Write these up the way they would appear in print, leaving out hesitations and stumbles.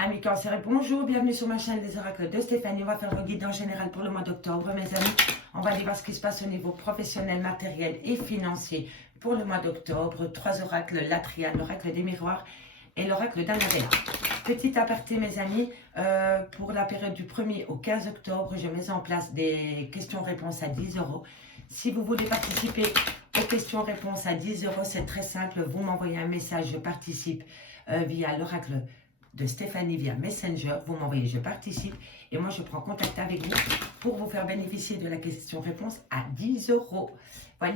Amis Cancer, bonjour, bienvenue sur ma chaîne des oracles de Stéphanie. On va faire le guide en général pour le mois d'octobre, mes amis. On va aller voir ce qui se passe au niveau professionnel, matériel et financier pour le mois d'octobre. 3 oracles, la triade, l'oracle des miroirs et l'oracle d'Annabella. Petit aparté, mes amis, pour la période du 1er au 15 octobre, je mets en place des questions-réponses à 10 €. Si vous voulez participer aux questions-réponses à 10 €, c'est très simple. Vous m'envoyez un message, je participe via l'oracle de Stéphanie via Messenger, vous m'envoyez je participe et moi je prends contact avec vous pour vous faire bénéficier de la question-réponse à 10 €. Voilà.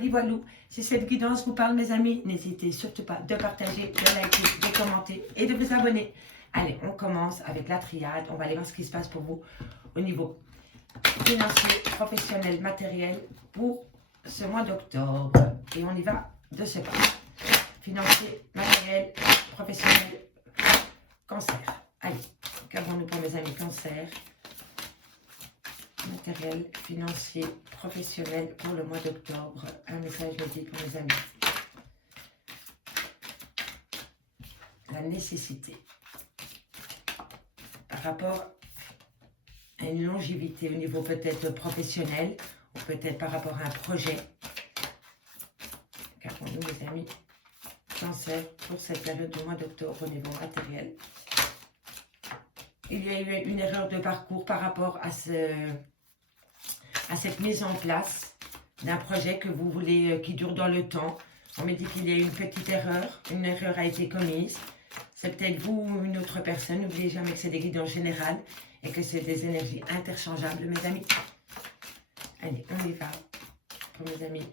Si cette guidance vous parle, mes amis, n'hésitez surtout pas de partager, de liker, de commenter et de vous abonner. Allez, on commence avec la triade. On va aller voir ce qui se passe pour vous au niveau financier, professionnel, matériel pour ce mois d'octobre. Et on y va de ce pas. Financier, matériel, professionnel, Cancer. Allez, qu'avons-nous pour mes amis Cancer? Matériel, financier, professionnel pour le mois d'octobre. Un message me dit pour mes amis. La nécessité. Par rapport à une longévité au niveau peut-être professionnel ou peut-être par rapport à un projet. Qu'avons-nous mes amis Cancer pour cette période du mois d'octobre au niveau matériel? Il y a eu une erreur de parcours par rapport à cette mise en place d'un projet que vous voulez, qui dure dans le temps. On me dit qu'il y a eu une petite erreur, une erreur a été commise. C'est peut-être vous ou une autre personne. N'oubliez jamais que c'est des guides en général et que c'est des énergies interchangeables, mes amis. Allez, on y va pour mes amis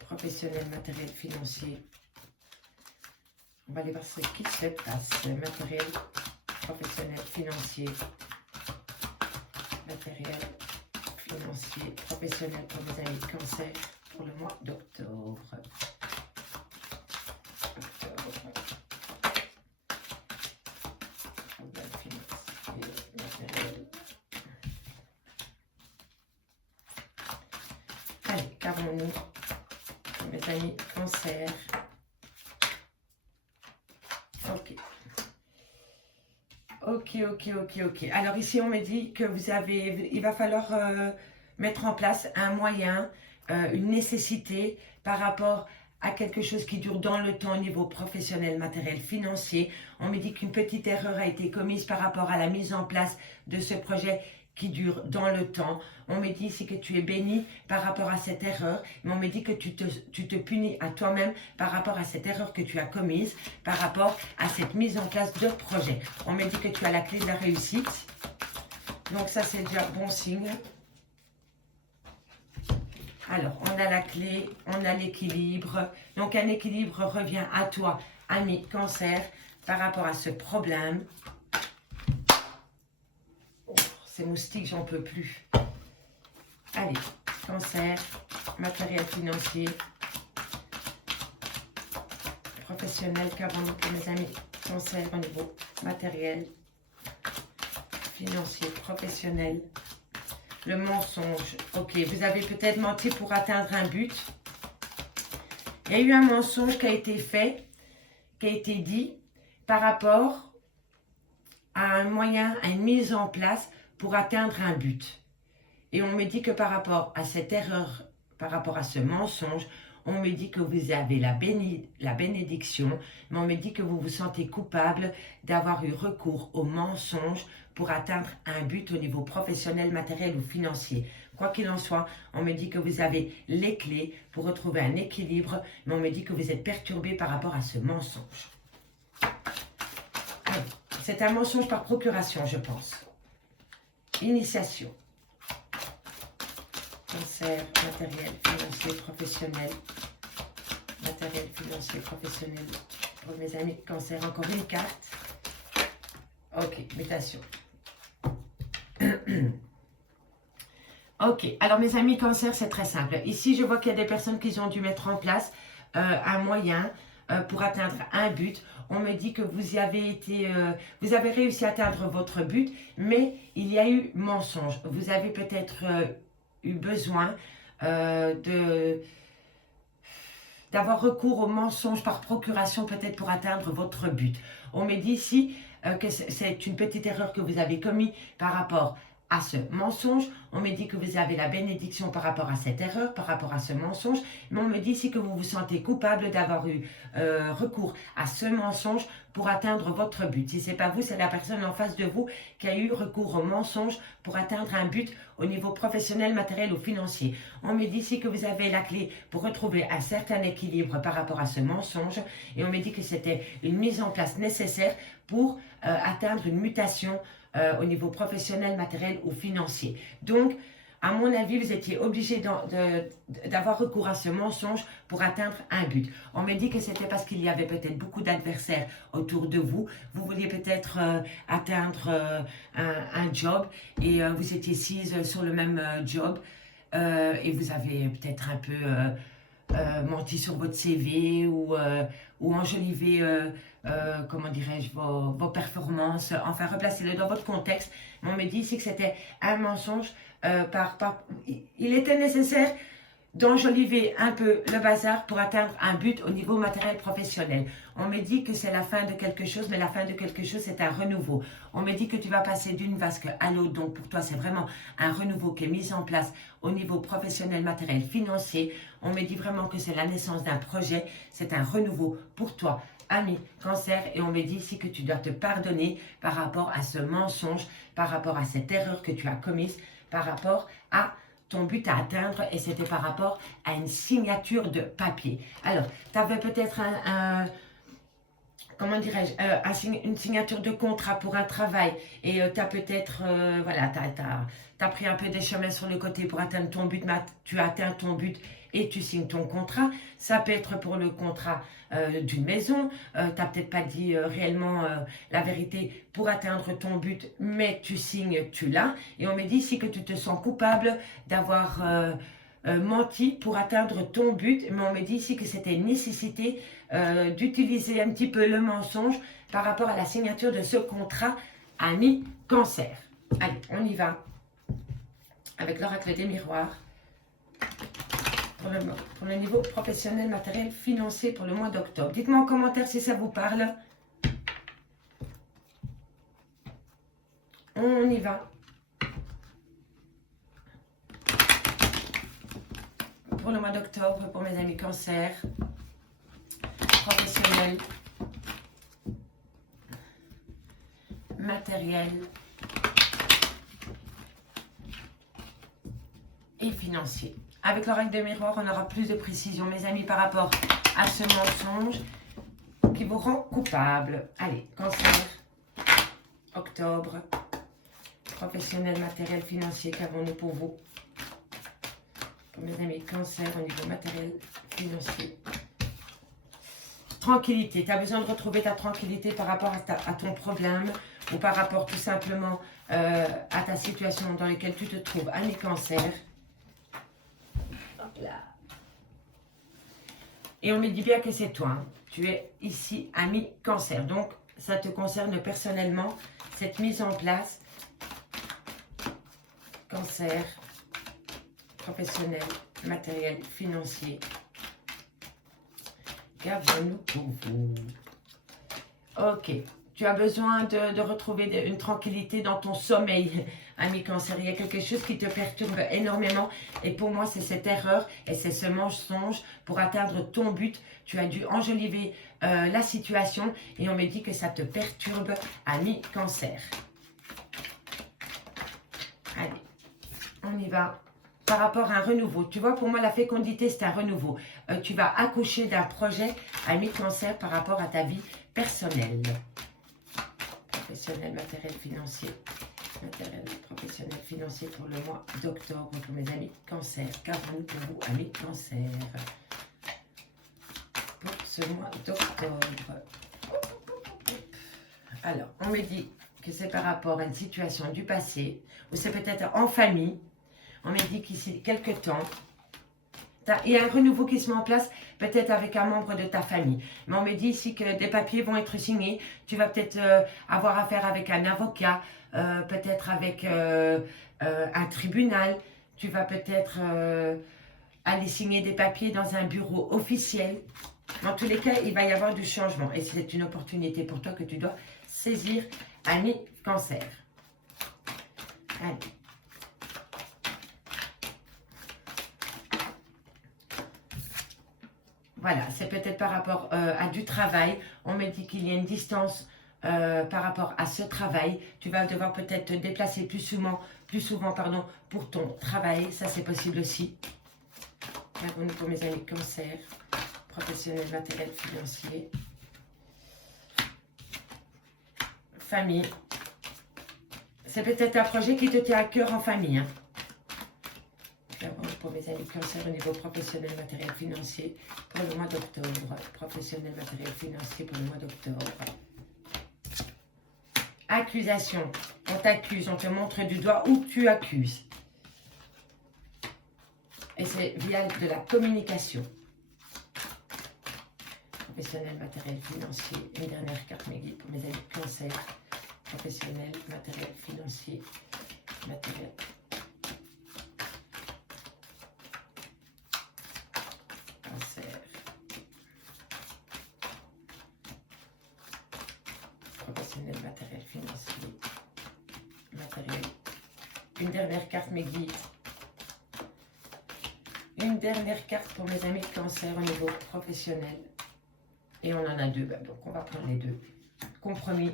professionnels, matériel, financier. On va aller voir ce qui se passe. Matériel, professionnel, financier, matériel, financier, professionnel pour mes amis Cancer pour le mois d'octobre. Allez, qu'avons-nous pour mes amis Cancer? Ok. Alors ici, on me dit que il va falloir mettre en place un moyen, une nécessité par rapport à quelque chose qui dure dans le temps au niveau professionnel, matériel, financier. On me dit qu'une petite erreur a été commise par rapport à la mise en place de ce projet qui dure dans le temps. On me dit ici que tu es béni par rapport à cette erreur, mais on me dit que tu te punis à toi-même par rapport à cette erreur que tu as commise, par rapport à cette mise en place de projet. On me dit que tu as la clé de la réussite. Donc ça, c'est déjà bon signe. Alors, on a la clé, on a l'équilibre. Donc, un équilibre revient à toi, ami Cancer, par rapport à ce problème. Ces moustiques, j'en peux plus. Allez, Cancer, matériel financier, professionnel, qu'avons-nous pour mes amis Cancer au niveau matériel, financier, professionnel. Le mensonge. Ok, vous avez peut-être menti pour atteindre un but. Il y a eu un mensonge qui a été fait, qui a été dit par rapport à un moyen, à une mise en place pour atteindre un but. Et on me dit que par rapport à cette erreur, par rapport à ce mensonge, on me dit que vous avez la bénédiction, mais on me dit que vous vous sentez coupable d'avoir eu recours au mensonge pour atteindre un but au niveau professionnel, matériel ou financier. Quoi qu'il en soit, on me dit que vous avez les clés pour retrouver un équilibre, mais on me dit que vous êtes perturbé par rapport à ce mensonge. C'est un mensonge par procuration, je pense. Initiation. Cancer, matériel, financier, professionnel. Matériel, financier, professionnel. Pour mes amis Cancer, encore une carte. Ok, mutation. Ok, alors mes amis Cancer, c'est très simple. Ici, je vois qu'il y a des personnes qui ont dû mettre en place un moyen pour atteindre un but. On me dit que vous avez réussi à atteindre votre but, mais il y a eu mensonge. Vous avez peut-être eu besoin d'avoir recours au mensonge par procuration, peut-être pour atteindre votre but. On me dit ici que c'est une petite erreur que vous avez commise par rapport à ce mensonge. On me dit que vous avez la bénédiction par rapport à cette erreur, par rapport à ce mensonge. Mais on me dit ici que vous vous sentez coupable d'avoir eu recours à ce mensonge pour atteindre votre but. Si ce n'est pas vous, c'est la personne en face de vous qui a eu recours au mensonge pour atteindre un but au niveau professionnel, matériel ou financier. On me dit ici que vous avez la clé pour retrouver un certain équilibre par rapport à ce mensonge. Et on me dit que c'était une mise en place nécessaire pour atteindre une mutation au niveau professionnel, matériel ou financier. Donc, à mon avis, vous étiez obligé d'avoir recours à ce mensonge pour atteindre un but. On me dit que c'était parce qu'il y avait peut-être beaucoup d'adversaires autour de vous. Vous vouliez peut-être atteindre un job et vous étiez 6 sur le même job et vous avez peut-être un peu menti sur votre CV ou enjolivé, comment dirais-je, vos performances, enfin replacez-le dans votre contexte. Mais on me dit ici que c'était un mensonge. Il était nécessaire d'enjoliver un peu le bazar pour atteindre un but au niveau matériel professionnel. On me dit que c'est la fin de quelque chose, mais la fin de quelque chose, c'est un renouveau. On me dit que tu vas passer d'une vasque à l'autre, donc pour toi, c'est vraiment un renouveau qui est mis en place au niveau professionnel, matériel, financier. On me dit vraiment que c'est la naissance d'un projet, c'est un renouveau pour toi, ami Cancer, et on me dit ici que tu dois te pardonner par rapport à ce mensonge, par rapport à cette erreur que tu as commise, par rapport à ton but à atteindre, et c'était par rapport à une signature de papier. Alors, tu avais peut-être comment dirais-je, une signature de contrat pour un travail et tu as peut-être, voilà, tu as pris un peu des chemins sur le côté pour atteindre ton but, mais tu as atteint ton but et tu signes ton contrat. Ça peut être pour le contrat d'une maison, tu n'as peut-être pas dit réellement la vérité pour atteindre ton but, mais tu signes, tu l'as. Et on me dit ici que tu te sens coupable d'avoir menti pour atteindre ton but, mais on me dit ici que c'était une nécessité d'utiliser un petit peu le mensonge par rapport à la signature de ce contrat, ami Cancer. Allez, on y va avec l'oracle des miroirs pour le niveau professionnel, matériel, financier pour le mois d'octobre. Dites-moi en commentaire si ça vous parle. On y va. Pour le mois d'octobre, pour mes amis Cancer, professionnel, matériel et financier. Avec l'oracle de miroir, on aura plus de précision, mes amis, par rapport à ce mensonge qui vous rend coupable. Allez, Cancer, octobre, professionnel, matériel, financier, qu'avons-nous pour vous? Pour mes amis Cancer, au niveau matériel, financier. Tranquillité, tu as besoin de retrouver ta tranquillité par rapport à ton problème ou par rapport tout simplement à ta situation dans laquelle tu te trouves, ami Cancer. Hop là. Et on me dit bien que c'est toi, hein. Tu es ici, ami Cancer. Donc, ça te concerne personnellement, cette mise en place. Cancer, professionnel, matériel, financier. Qu'avons-nous pour vous? Ok. Tu as besoin de retrouver une tranquillité dans ton sommeil, ami Cancer. Il y a quelque chose qui te perturbe énormément. Et pour moi, c'est cette erreur et c'est ce mensonge pour atteindre ton but. Tu as dû enjoliver la situation et on me dit que ça te perturbe, ami Cancer. Allez, on y va. Par rapport à un renouveau. Tu vois, pour moi, la fécondité, c'est un renouveau. Tu vas accoucher d'un projet, ami Cancer, par rapport à ta vie personnelle. Professionnel, matériel, financier. Matériel, professionnel, financier pour le mois d'octobre pour mes amis Cancer. Qu'avons-nous pour vous, amis Cancer, pour ce mois d'octobre? Alors, on me dit que c'est par rapport à une situation du passé, ou c'est peut-être en famille. On me dit qu'ici, quelques temps, il y a un renouveau qui se met en place, peut-être avec un membre de ta famille. Mais on me dit ici que des papiers vont être signés. Tu vas peut-être avoir affaire avec un avocat, peut-être avec un tribunal. Tu vas peut-être aller signer des papiers dans un bureau officiel. Dans tous les cas, il va y avoir du changement. Et c'est une opportunité pour toi que tu dois saisir, ami Cancer. Allez. Voilà, c'est peut-être par rapport à du travail. On me dit qu'il y a une distance par rapport à ce travail. Tu vas devoir peut-être te déplacer plus souvent pour ton travail. Ça, c'est possible aussi. Regardons pour mes amis Cancer, professionnel, matériel, financier, famille. C'est peut-être un projet qui te tient à cœur en famille. Hein. Pour mes amis Cancer au niveau professionnel, matériel, financier pour le mois d'octobre. Professionnel, matériel, financier pour le mois d'octobre. Accusation. On t'accuse, on te montre du doigt où tu accuses. Et c'est via de la communication. Professionnel, matériel, financier. Une dernière carte mes guides pour mes amis Cancer. Professionnel, matériel, financier, matériel. Cancer. Professionnel, matériel, financier, matériel. Une dernière carte mes guides. Une dernière carte pour mes amis Cancer au niveau professionnel. Et on en a deux, donc on va prendre les deux. Compromis,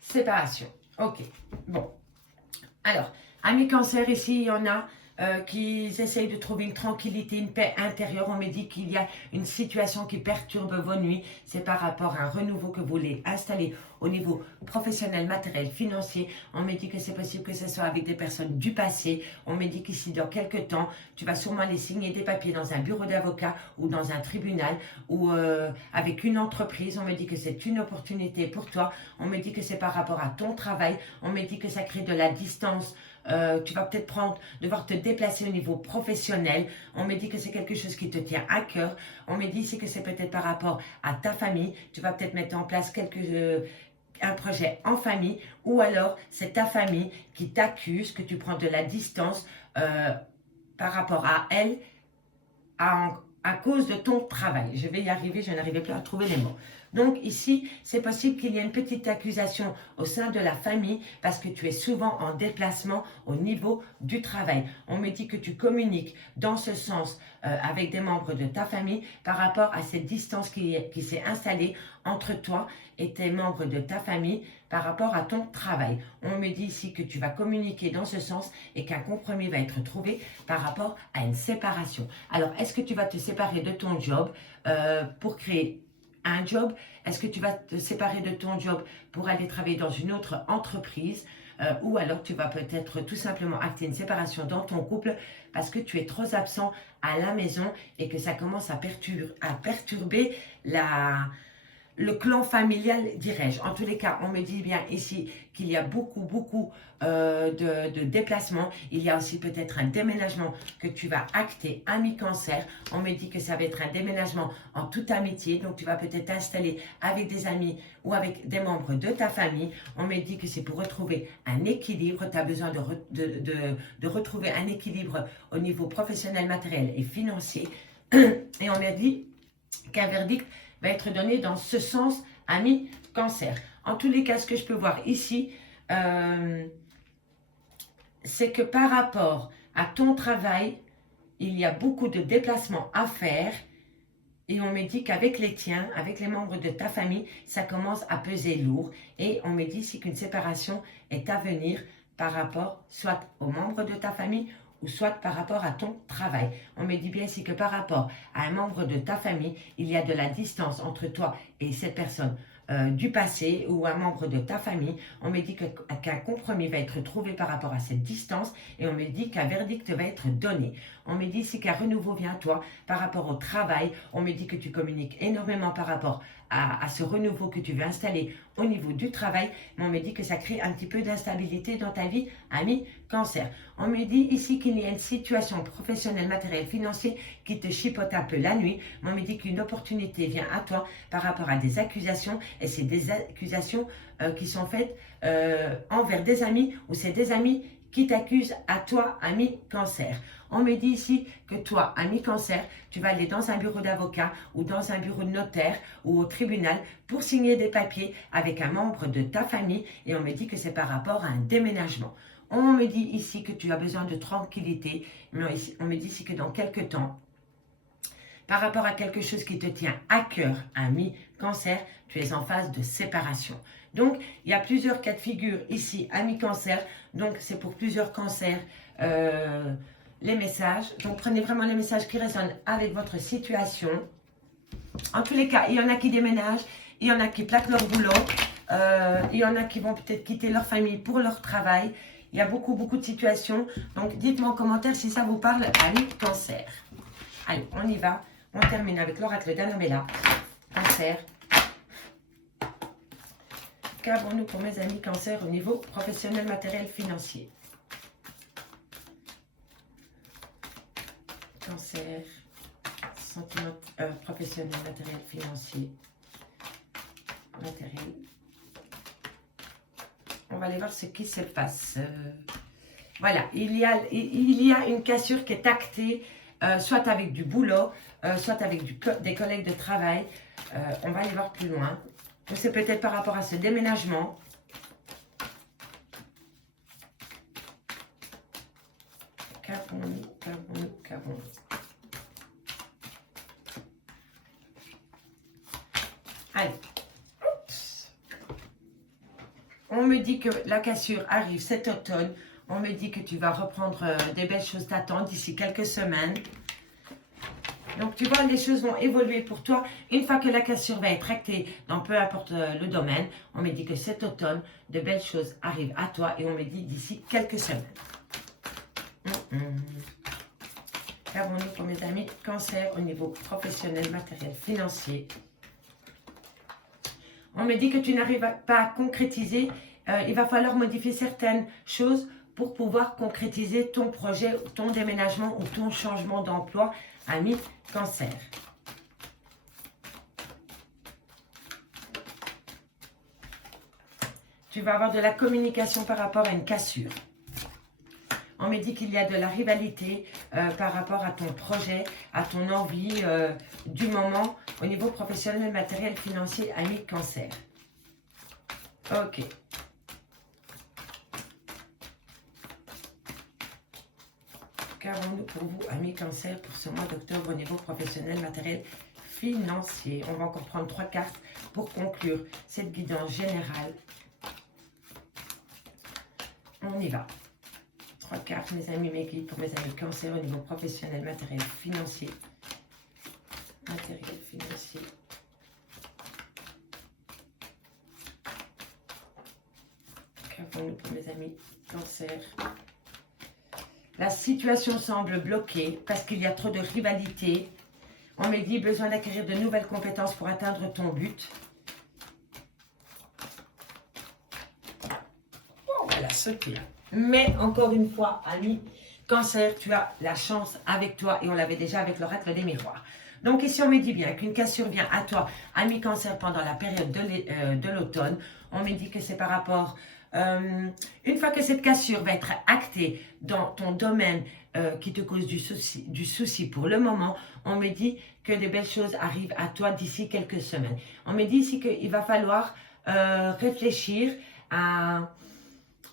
séparation. Ok, bon. Alors, amis Cancer, ici, il y en a qui essayent de trouver une tranquillité, une paix intérieure. On me dit qu'il y a une situation qui perturbe vos nuits. C'est par rapport à un renouveau que vous voulez installer au niveau professionnel, matériel, financier. On me dit que c'est possible que ce soit avec des personnes du passé. On me dit qu'ici, dans quelques temps, tu vas sûrement aller signer des papiers dans un bureau d'avocat ou dans un tribunal ou avec une entreprise. On me dit que c'est une opportunité pour toi. On me dit que c'est par rapport à ton travail. On me dit que ça crée de la distance. Tu vas peut-être devoir te déplacer au niveau professionnel. On me dit que c'est quelque chose qui te tient à cœur. On me dit ici que c'est peut-être par rapport à ta famille. Tu vas peut-être mettre en place un projet en famille, ou alors c'est ta famille qui t'accuse, que tu prends de la distance par rapport à elle à cause de ton travail. Je vais y arriver, je n'arrivais plus à trouver les mots. Donc ici, c'est possible qu'il y ait une petite accusation au sein de la famille parce que tu es souvent en déplacement au niveau du travail. On me dit que tu communiques dans ce sens avec des membres de ta famille par rapport à cette distance qui s'est installée entre toi et tes membres de ta famille par rapport à ton travail. On me dit ici que tu vas communiquer dans ce sens et qu'un compromis va être trouvé par rapport à une séparation. Alors, est-ce que tu vas te séparer de ton job pour créer un job? Est-ce que tu vas te séparer de ton job pour aller travailler dans une autre entreprise? Ou alors tu vas peut-être tout simplement acter une séparation dans ton couple parce que tu es trop absent à la maison et que ça commence à perturber le clan familial, dirais-je. En tous les cas, on me dit bien ici qu'il y a beaucoup de déplacements. Il y a aussi peut-être un déménagement que tu vas acter, ami Cancer. On me dit que ça va être un déménagement en toute amitié. Donc, tu vas peut-être t'installer avec des amis ou avec des membres de ta famille. On me dit que c'est pour retrouver un équilibre. Tu as besoin de retrouver un équilibre au niveau professionnel, matériel et financier. Et on m'a dit qu'un verdict va être donné dans ce sens, ami Cancer. En tous les cas, ce que je peux voir ici, c'est que par rapport à ton travail, il y a beaucoup de déplacements à faire. Et on me dit qu'avec les tiens, avec les membres de ta famille, ça commence à peser lourd. Et on me dit ici qu'une séparation est à venir par rapport soit aux membres de ta famille ou soit par rapport à ton travail. On me dit bien ici que par rapport à un membre de ta famille, il y a de la distance entre toi et cette personne du passé ou un membre de ta famille. On me dit qu'un compromis va être trouvé par rapport à cette distance et on me dit qu'un verdict va être donné. On me dit ici qu'un renouveau vient à toi par rapport au travail. On me dit que tu communiques énormément par rapport à ce renouveau que tu veux installer au niveau du travail, mais on me dit que ça crée un petit peu d'instabilité dans ta vie, ami Cancer. On me dit ici qu'il y a une situation professionnelle, matérielle, financière qui te chipote un peu la nuit, mais on me dit qu'une opportunité vient à toi par rapport à des accusations, et c'est des accusations qui sont faites envers des amis, ou c'est des amis qui t'accuse à toi, ami Cancer. On me dit ici que toi, ami Cancer, tu vas aller dans un bureau d'avocat ou dans un bureau de notaire ou au tribunal pour signer des papiers avec un membre de ta famille et on me dit que c'est par rapport à un déménagement. On me dit ici que tu as besoin de tranquillité, mais on me dit ici que dans quelques temps, par rapport à quelque chose qui te tient à cœur, ami Cancer, tu es en phase de séparation. Donc, il y a plusieurs cas de figure ici, ami Cancer. Donc, c'est pour plusieurs cancers les messages. Donc, prenez vraiment les messages qui résonnent avec votre situation. En tous les cas, il y en a qui déménagent, il y en a qui plaquent leur boulot, il y en a qui vont peut-être quitter leur famille pour leur travail. Il y a beaucoup de situations. Donc, dites-moi en commentaire si ça vous parle, ami Cancer. Allez, on y va. On termine avec l'oracle d'Annabella. Cancer. Qu'avons-nous pour mes amis Cancer au niveau professionnel, matériel, financier? Cancer. Sentiment professionnel, matériel, financier. Matériel. On va aller voir ce qui se passe. Voilà, il y a une cassure qui est actée, soit avec du boulot, soit avec des collègues de travail. On va aller voir plus loin. C'est peut-être par rapport à ce déménagement. Qu'avons-nous? Allez. Oups. On me dit que la cassure arrive cet automne. On me dit que tu vas reprendre des belles choses t'attendent d'ici quelques semaines. Donc, tu vois, les choses vont évoluer pour toi. Une fois que la cassure va être actée dans peu importe le domaine, on me dit que cet automne, de belles choses arrivent à toi et on me dit d'ici quelques semaines. Qu'avons-nous pour mes amis Cancer au niveau professionnel, matériel, financier? On me dit que tu n'arrives pas à concrétiser. Il va falloir modifier certaines choses pour pouvoir concrétiser ton projet, ton déménagement ou ton changement d'emploi, ami Cancer. Tu vas avoir de la communication par rapport à une cassure. On me dit qu'il y a de la rivalité par rapport à ton projet, à ton envie du moment au niveau professionnel, matériel, financier, ami Cancer. Ok. Qu'avons-nous pour vous, amis Cancer, pour ce mois d'octobre au niveau professionnel, matériel, financier? On va encore prendre 3 cartes pour conclure cette guidance générale. On y va. 3 cartes, mes amis, mes guides, pour mes amis Cancer au niveau professionnel, matériel, financier. Matériel, financier. Qu'avons-nous pour mes amis Cancer? La situation semble bloquée parce qu'il y a trop de rivalité. On me dit besoin d'acquérir de nouvelles compétences pour atteindre ton but. Oh, voilà, sauté. Mais encore une fois, ami Cancer, tu as la chance avec toi et on l'avait déjà avec l'oracle des miroirs. Donc ici, on me dit bien qu'une cassure vient à toi, ami Cancer, pendant la période de l'automne. On me dit que c'est par rapport... une fois que cette cassure va être actée dans ton domaine qui te cause du souci pour le moment, on me dit que de belles choses arrivent à toi d'ici quelques semaines. On me dit ici qu'il va falloir réfléchir à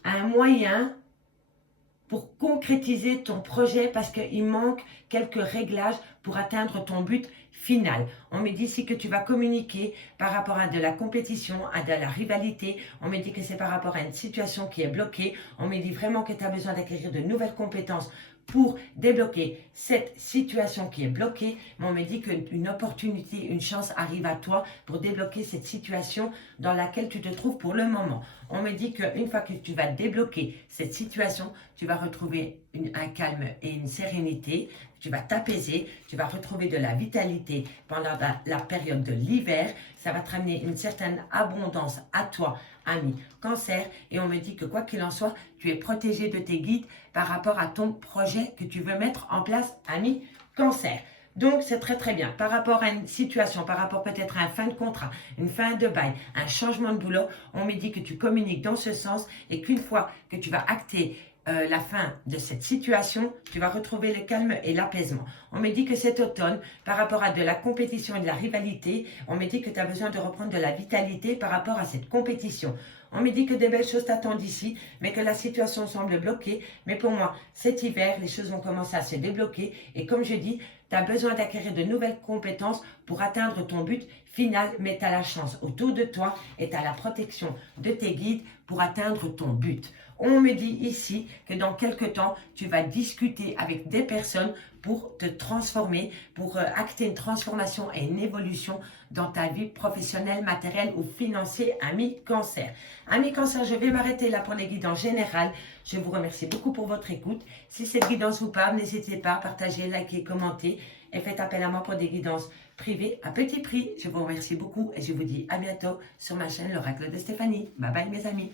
un moyen pour concrétiser ton projet parce qu'il manque quelques réglages pour atteindre ton but final. On me dit ici que tu vas communiquer par rapport à de la compétition, à de la rivalité. On me dit que c'est par rapport à une situation qui est bloquée. On me dit vraiment que tu as besoin d'acquérir de nouvelles compétences pour débloquer cette situation qui est bloquée. Mais on me dit qu'une opportunité, une chance arrive à toi pour débloquer cette situation dans laquelle tu te trouves pour le moment. On me dit qu'une fois que tu vas débloquer cette situation, tu vas retrouver un calme et une sérénité. Tu vas t'apaiser, tu vas retrouver de la vitalité pendant la période de l'hiver. Ça va te ramener une certaine abondance à toi, ami Cancer. Et on me dit que quoi qu'il en soit, tu es protégé de tes guides par rapport à ton projet que tu veux mettre en place, ami Cancer. Donc, c'est très très bien. Par rapport à une situation, par rapport peut-être à une fin de contrat, une fin de bail, un changement de boulot, on me dit que tu communiques dans ce sens et qu'une fois que tu vas acter la fin de cette situation, tu vas retrouver le calme et l'apaisement. On me dit que cet automne, par rapport à de la compétition et de la rivalité, on me dit que tu as besoin de reprendre de la vitalité par rapport à cette compétition. On me dit que des belles choses t'attendent ici, mais que la situation semble bloquée. Mais pour moi, cet hiver, les choses vont commencer à se débloquer. Et comme je dis, tu as besoin d'acquérir de nouvelles compétences pour atteindre ton but final, mais tu as la chance autour de toi et tu as la protection de tes guides pour atteindre ton but. On me dit ici que dans quelques temps, tu vas discuter avec des personnes pour te transformer, pour acter une transformation et une évolution dans ta vie professionnelle, matérielle ou financière, ami Cancer. Ami Cancer, je vais m'arrêter là pour les guides en général. Je vous remercie beaucoup pour votre écoute. Si cette guidance vous parle, n'hésitez pas à partager, liker, commenter et faites appel à moi pour des guidances privées à petit prix. Je vous remercie beaucoup et je vous dis à bientôt sur ma chaîne L'Oracle de Stéphanie. Bye bye mes amis.